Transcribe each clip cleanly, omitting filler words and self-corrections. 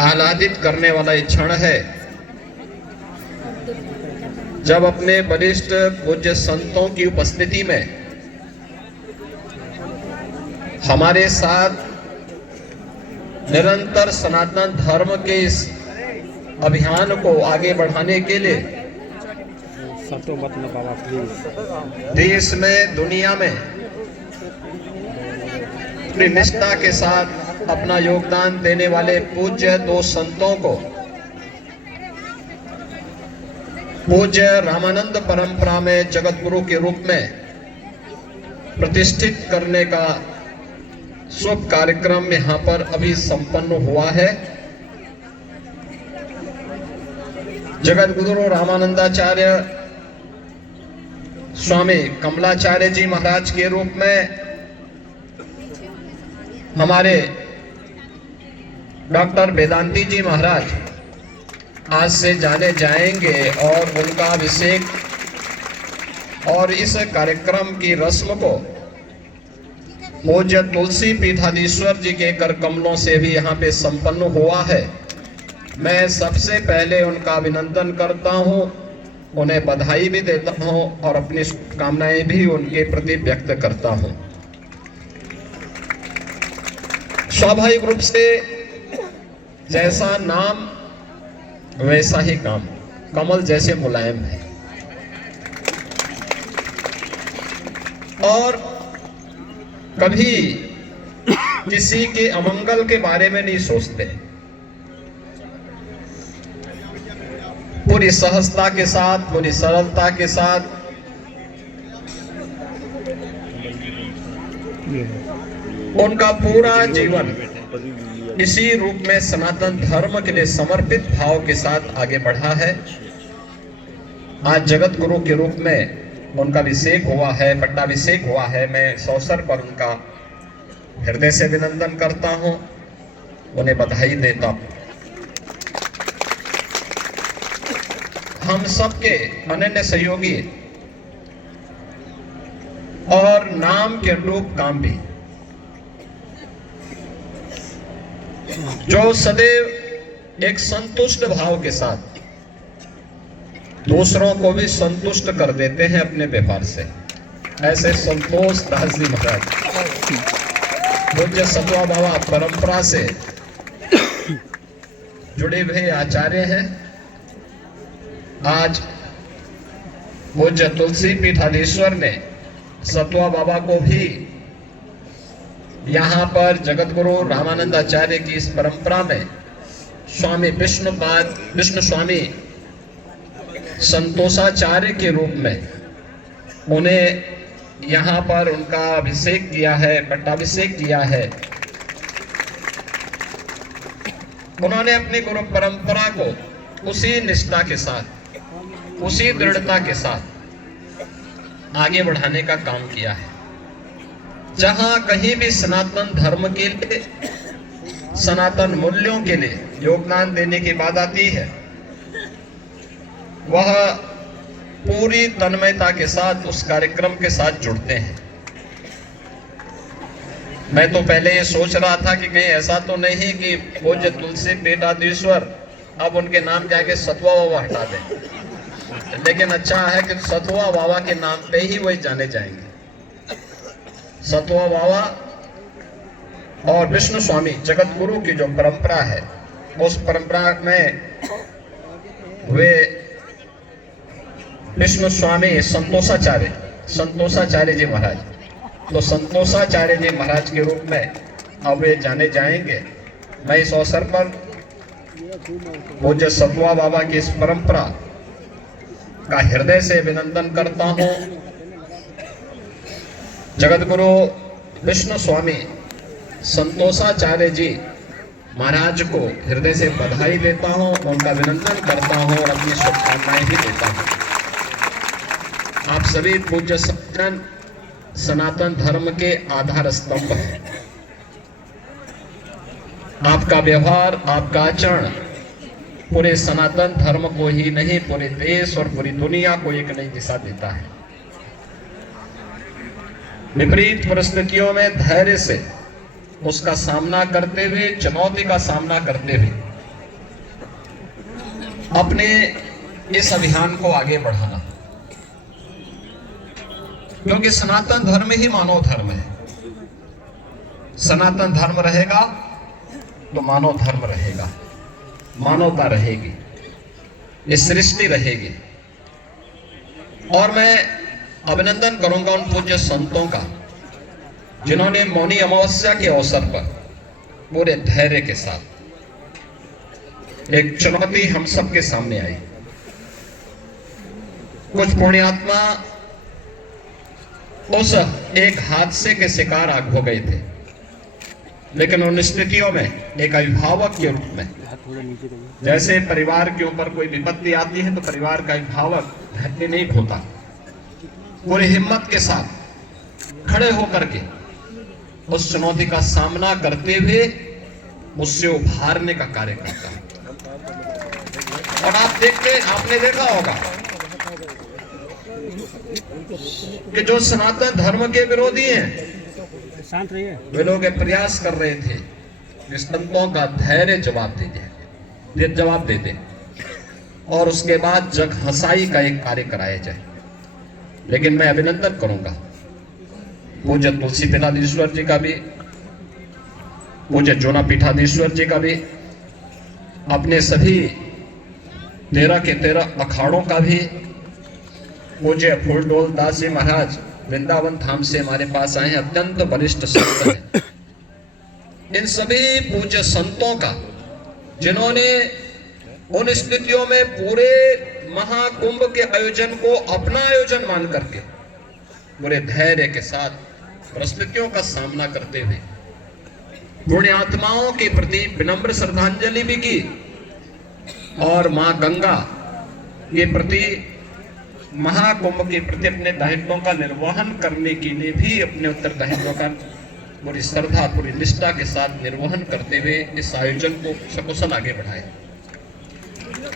आह्लादित करने वाला ये क्षण है जब अपने वरिष्ठ पूज्य संतों की उपस्थिति में हमारे साथ निरंतर सनातन धर्म के इस अभियान को आगे बढ़ाने के लिए देश में, दुनिया में अपनी निष्ठा के साथ अपना योगदान देने वाले पूज्य दो संतों को पूज्य रामानंद परंपरा में जगत गुरु के रूप में प्रतिष्ठित करने का शुभ कार्यक्रम यहाँ पर अभी संपन्न हुआ है। जगत गुरु रामानंदाचार्य स्वामी कमलाचार्य जी महाराज के रूप में हमारे डॉक्टर वेदांती जी महाराज आज से जाने जाएंगे और उनका अभिषेक और इस कार्यक्रम की रस्म को पूज्य तुलसी पीठाधीश्वर जी के कर कमलों से भी यहाँ पे संपन्न हुआ है। मैं सबसे पहले उनका अभिनंदन करता हूँ, उन्हें बधाई भी देता हूँ और अपनी शुभकामनाएं भी उनके प्रति व्यक्त करता हूँ। स्वाभाविक रूप से जैसा नाम वैसा ही काम, कमल जैसे मुलायम है और कभी किसी के अमंगल के बारे में नहीं सोचते। पूरी सहजता के साथ, पूरी सरलता के साथ उनका पूरा जीवन इसी रूप में सनातन धर्म के लिए समर्पित भाव के साथ आगे बढ़ा है। आज जगत गुरु के रूप में उनका अभिषेक हुआ है, पट्टाभिषेक हुआ है। मैं इस अवसर पर उनका हृदय से अभिनंदन करता हूं, उन्हें बधाई देता हूं। हम सबके अनन्य सहयोगी और नाम के अनुरूप काम भी, जो सदैव एक संतुष्ट भाव के साथ दूसरों को भी संतुष्ट कर देते हैं अपने व्यवहार से, ऐसे संतोष दास जी महाराज पूज्य सतवा बाबा परंपरा से जुड़े हुए आचार्य हैं। आज पूज्य तुलसी पीठाधीश्वर ने सतवा बाबा को भी यहाँ पर जगत गुरु रामानंदाचार्य की इस परंपरा में स्वामी विष्णु स्वामी संतोषाचार्य के रूप में उन्हें यहाँ पर उनका अभिषेक किया है, पट्टाभिषेक किया है। उन्होंने अपनी गुरु परंपरा को उसी निष्ठा के साथ, उसी दृढ़ता के साथ आगे बढ़ाने का काम किया है। जहां कहीं भी सनातन धर्म के लिए, सनातन मूल्यों के लिए योगदान देने की बात आती है, वह पूरी तन्मयता के साथ उस कार्यक्रम के साथ जुड़ते हैं। मैं तो पहले ये सोच रहा था कि कहीं ऐसा तो नहीं कि पूज्य तुलसी पीठाधीश्वर अब उनके नाम जाके सतवा बाबा हटा दें, लेकिन अच्छा है कि सतवा बाबा के नाम पे ही वही जाने जाएंगे। सतवा बाबा और विष्णु स्वामी जगत गुरु की जो परंपरा है, उस परंपरा में वे विष्णु स्वामी संतोषाचार्य जी महाराज, तो संतोषाचार्य जी महाराज के रूप में अब वे जाने जाएंगे। मैं इस अवसर पर पूज्य सतवा बाबा की इस परंपरा का हृदय से अभिनंदन करता हूं। जगत गुरु विष्णु स्वामी संतोषाचार्य जी महाराज को हृदय से बधाई देता हूं, उनका अभिनंदन करता हूं और अपनी शुभकामनाएं भी देता हूं। आप सभी पूज्य सज्जन सनातन धर्म के आधार स्तंभ हैं। आपका व्यवहार, आपका आचरण पूरे सनातन धर्म को ही नहीं, पूरे देश और पूरी दुनिया को एक नई दिशा देता है। विपरीत परिस्थितियों में धैर्य से उसका सामना करते हुए, चुनौती का सामना करते हुए अपने इस अभियान को आगे बढ़ाना, क्योंकि सनातन धर्म ही मानव धर्म है। सनातन धर्म रहेगा तो मानव धर्म रहेगा, मानवता रहेगी, ये सृष्टि रहेगी। और मैं अभिनंदन करूंगा उन पूज्य संतों का जिन्होंने मौनी अमावस्या के अवसर पर पूरे धैर्य के साथ, एक चुनौती हम सबके सामने आई। कुछ पुण्यात्मा उस एक हादसे के शिकार हो गए थे, लेकिन उन स्थितियों में एक अभिभावक के रूप में, जैसे परिवार के ऊपर कोई विपत्ति आती है तो परिवार का अभिभावक धरती नहीं खोता, पूरी हिम्मत के साथ खड़े होकर के उस चुनौती का सामना करते हुए उससे उभारने का कार्य करता है। और आपने देखा होगा कि जो सनातन धर्म के विरोधी हैं, शांत रहिए, वे लोग प्रयास कर रहे थे कि संतों का धैर्य जवाब दे दे और उसके बाद जग हंसाई का एक कार्य कराया जाए। लेकिन मैं अभिनंदन करूंगा पूज्य तुलसी पीठाधीश्वर जी का भी, पूज्य जोना पीठाधीश्वर जी का भी, अपने सभी 13 के 13 अखाड़ों का भी, पूज्य फूलडोल दास जी महाराज वृंदावन धाम से हमारे पास आए हैं, अत्यंत वरिष्ठ संत हैं। इन सभी पूज्य संतों का जिन्होंने उन स्थितियों में पूरे महाकुंभ के आयोजन को अपना आयोजन मान करके पूरे धैर्य के साथ परिस्थितियों का सामना करते हुए पुण्य आत्माओं के प्रति विनम्र श्रद्धांजलि भी की और मां गंगा के प्रति, महाकुंभ के प्रति अपने दायित्वों का निर्वहन करने के लिए भी अपने उत्तरदायित्वों का पूरी श्रद्धा, पूरी निष्ठा के साथ निर्वहन करते हुए इस आयोजन को सकुशल आगे बढ़ाए।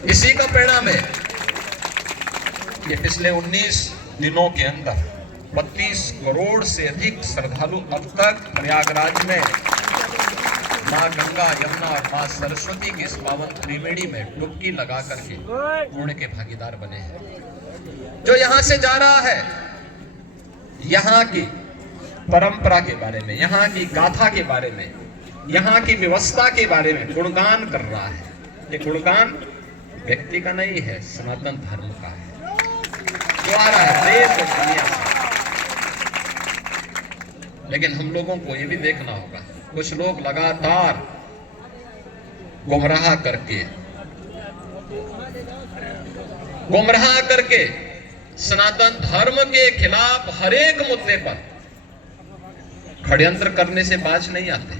इसी का परिणाम है कि पिछले 19 दिनों के अंदर 32 करोड़ से अधिक श्रद्धालु अब तक प्रयागराज में मां गंगा, यमुना और मां सरस्वती के इस पावन त्रिवेणी में डुबकी लगा करके पुण्य के भागीदार बने हैं। जो यहां से जा रहा है, यहां की परंपरा के बारे में, यहां की गाथा के बारे में, यहां की व्यवस्था के बारे में गुणगान कर रहा है। ये गुणगान व्यक्ति का नहीं है, सनातन धर्म का है, जो आ रहा है देश और दुनिया से। लेकिन हम लोगों को ये भी देखना होगा, कुछ लोग लगातार गुमराह करके सनातन धर्म के खिलाफ हर एक मुद्दे पर षड्यंत्र करने से बाज नहीं आते।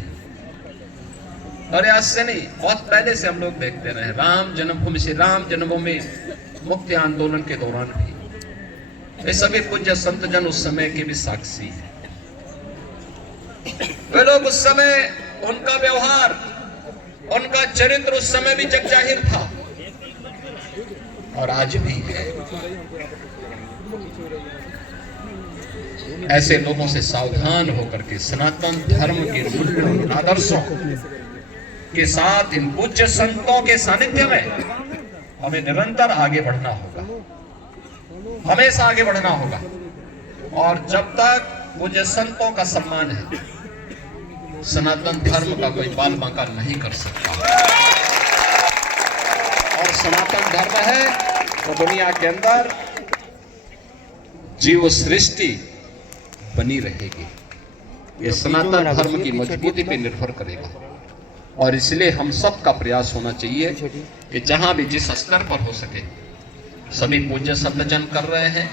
और आज से नहीं, बहुत पहले से हम लोग देखते रहे, राम जन्मभूमि से, राम जन्मभूमि मुक्ति आंदोलन के दौरान भी ये सभी पूज्य संत जन उस समय के भी साक्षी हैं। वे लोग उस समय, उनका व्यवहार, उनका चरित्र उस समय भी जग जाहिर था और आज भी है। ऐसे लोगों से सावधान होकर के सनातन धर्म के मूल्यों, आदर्शों के साथ इन पूज्य संतों के सानिध्य में हमें निरंतर आगे बढ़ना होगा, हमेशा आगे बढ़ना होगा। और जब तक पूज्य संतों का सम्मान है, सनातन धर्म का कोई बाल बांका नहीं कर सकता। और सनातन धर्म है तो दुनिया के अंदर जीव सृष्टि बनी रहेगी। ये सनातन धर्म की मजबूती पे निर्भर करेगा। और इसलिए हम सब का प्रयास होना चाहिए कि जहां भी जिस स्तर पर हो सके, सभी पूज्य संत जन कर रहे हैं,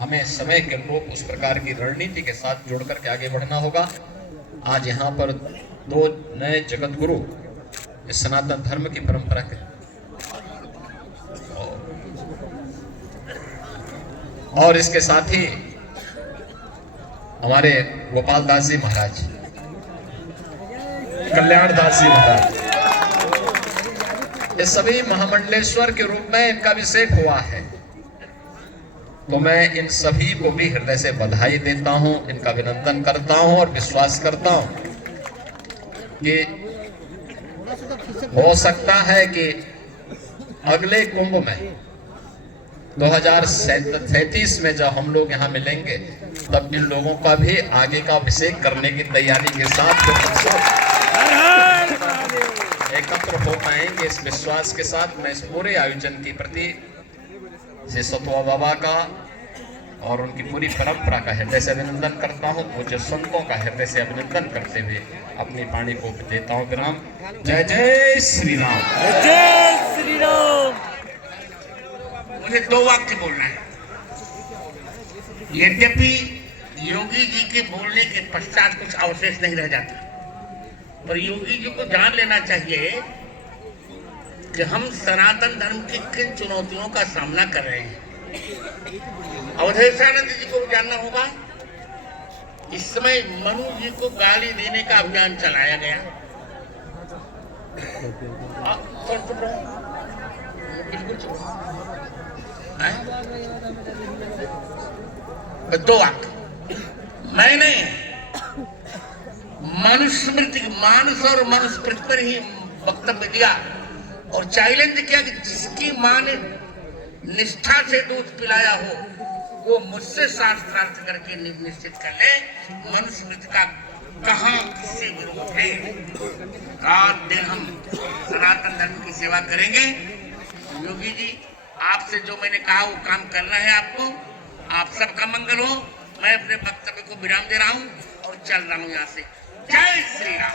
हमें समय के अनुरूप उस प्रकार की रणनीति के साथ जोड़ करके आगे बढ़ना होगा। आज यहाँ पर 2 नए जगत गुरु इस सनातन धर्म की परंपरा के और इसके साथ ही हमारे गोपाल दास जी महाराज, कल्याण दास जी महाराज, ये सभी महामंडलेश्वर के रूप में इनका अभिषेक हुआ है। तो मैं इन सभी को भी हृदय से बधाई देता हूं, इनका अभिनंदन करता हूं और विश्वास करता हूं कि हो सकता है कि अगले कुंभ में 2037 में जब हम लोग यहाँ मिलेंगे तब इन लोगों का भी आगे का अभिषेक करने की तैयारी के साथ एकत्र हो पाएंगे। इस विश्वास के साथ मैं इस पूरे आयोजन के प्रति श्री सतवा बाबा का और उनकी पूरी परंपरा का हृदय से अभिनंदन करता हूँ। पूज्य संतों का हृदय से अभिनंदन करते हुए अपनी वाणी को देता हूँ विराम। जय जय श्री राम। जय श्री राम। मुझे 2 वाक्य बोलना है। यद्यपि योगी जी के बोलने के पश्चात कुछ अवशेष नहीं रह जाता, पर योगी जी को जान लेना चाहिए कि हम सनातन धर्म की किन चुनौतियों का सामना कर रहे हैं। अवधेशानंद जी को जानना होगा। इस समय मनु जी को गाली देने का अभियान चलाया गया। बिल्कुल चुप। 2 वाक्य मैंने मनुस्मृति, मानस और मनुस्मृति पर ही वक्तव्य दिया और चैलेंज किया कि जिसकी मां ने निष्ठा से दूध पिलाया हो वो मुझसे शास्त्रार्थ करके निश्चित कर ले मनुस्मृति का कहां किससे विरोध है। रात दिन हम सनातन धर्म की सेवा करेंगे। योगी जी, आपसे जो मैंने कहा वो काम करना है आपको। आप सबका मंगल हो। मैं अपने वक्तव्य को विराम दे रहा हूं और चल रहा हूं यहाँ से। जय श्री राम।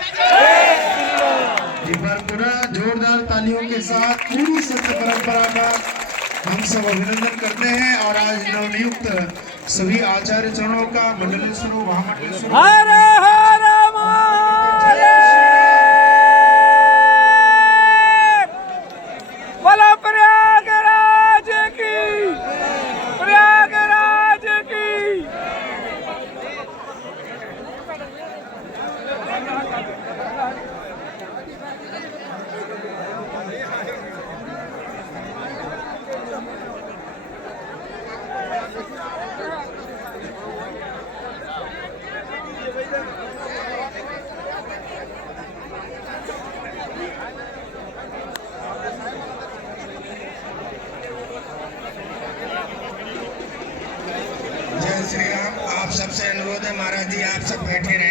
एक बार पुनः जोरदार तालियों के साथ पूरी सत्य परंपरा का हम सब अभिनंदन करते हैं और आज नवनियुक्त सभी आचार्य चरणों का मंडल स्वरूप महामंडल स्वरूप हर हर महादेव। बोलो प्रयागराज की, प्रयागराज की। जय श्री राम। आप सबसे अनुरोध है महाराज जी, आप सब बैठे रहे।